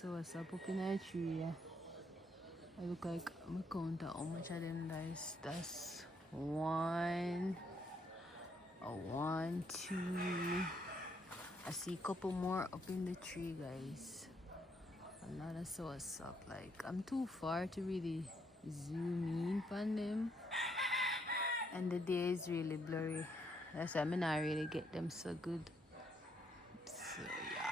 So what's up in a tree? Yeah? I look like I count how much of them guys. That's one, one, two. I see a couple more up in the tree, guys. Another so what's up. Like I'm too far to really zoom in on them, and the day is really blurry. That's why I not really get them so good. So yeah.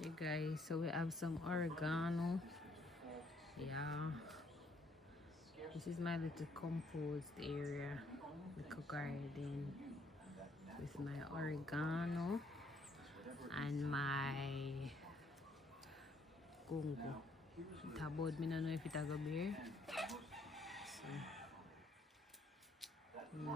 Hey guys, so we have some oregano. Yeah, this is my little composed area, little garden with my oregano and my gungo. It about me, I don't know if it a go bear. So, no.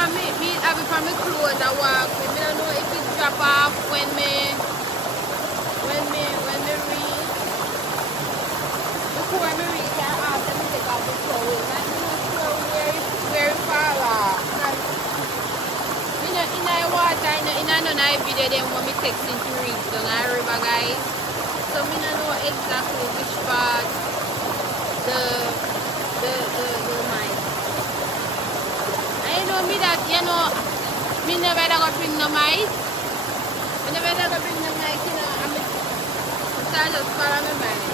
have it from my clothes I walk. I don't know if it drop off when me reach. Before me reach, I have to take off the clothes. I don't know where it fall off. In the water, in another video, then when me texting to reach down the river, guys. So me don't know exactly which part the mine. I know me that, you know, me never ever bring no mice. Me never ever bring no mice, you know, and so I just follow my mind.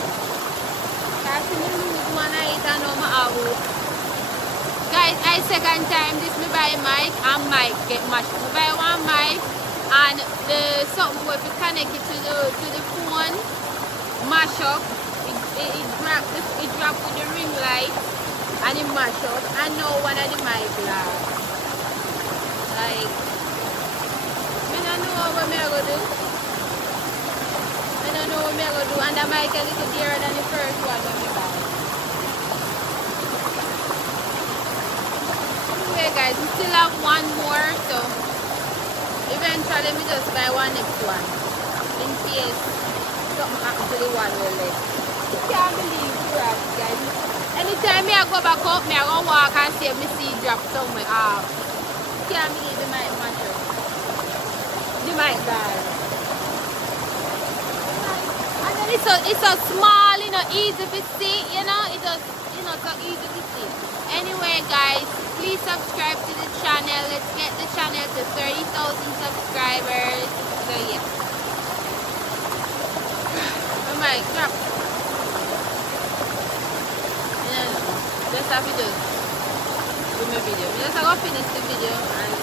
Because me lose one night and know my house. Guys, I second time this me buy mic and mic get mashed. Me buy one mic and the something where we connect it to the phone mash up. It drop with the ring light and it mash up. And now one of the mic lost. Like, I don't know what I'm going to do. I don't know what I'm going to do. And the mic is a little dearer than the first one when we buy. Anyway guys, we still have one more, so eventually we just buy one next one. In case something happens to the one we left. I can't believe crap, guys. Anytime I go back up, I go walk and see if I see drop somewhere off. I can't believe the mic mattress. The mic guys. And then it's so small, you know, easy to see, you know, it's just, you know, so easy to see. Anyway guys, please subscribe to the channel. Let's get the channel to 30,000 subscribers. So yeah. Oh my crap. Just have to do my video. Just have to finish the video and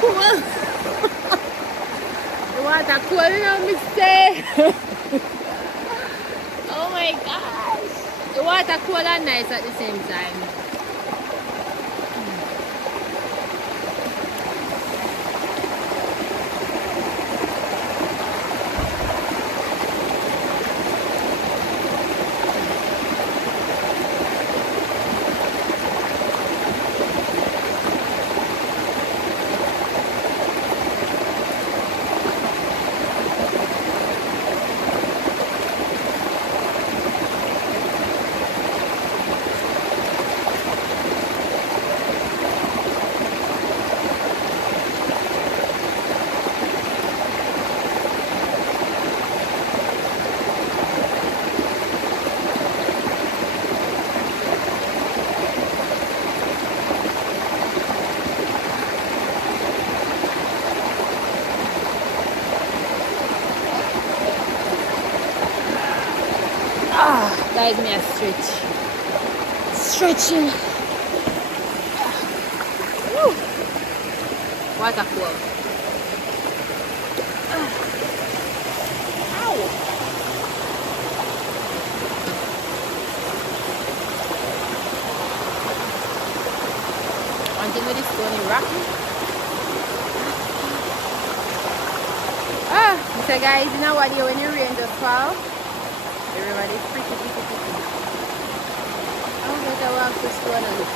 cool. The water cool, you know me say. Oh my gosh. The water cool and nice at the same time. Guide me a stretch. Stretching. Woo. Waterfall. Ow. One thing with this stone is rocky. So guys, you know what, when the rain just fall, the river is pretty. I'm going to walk to stone and look.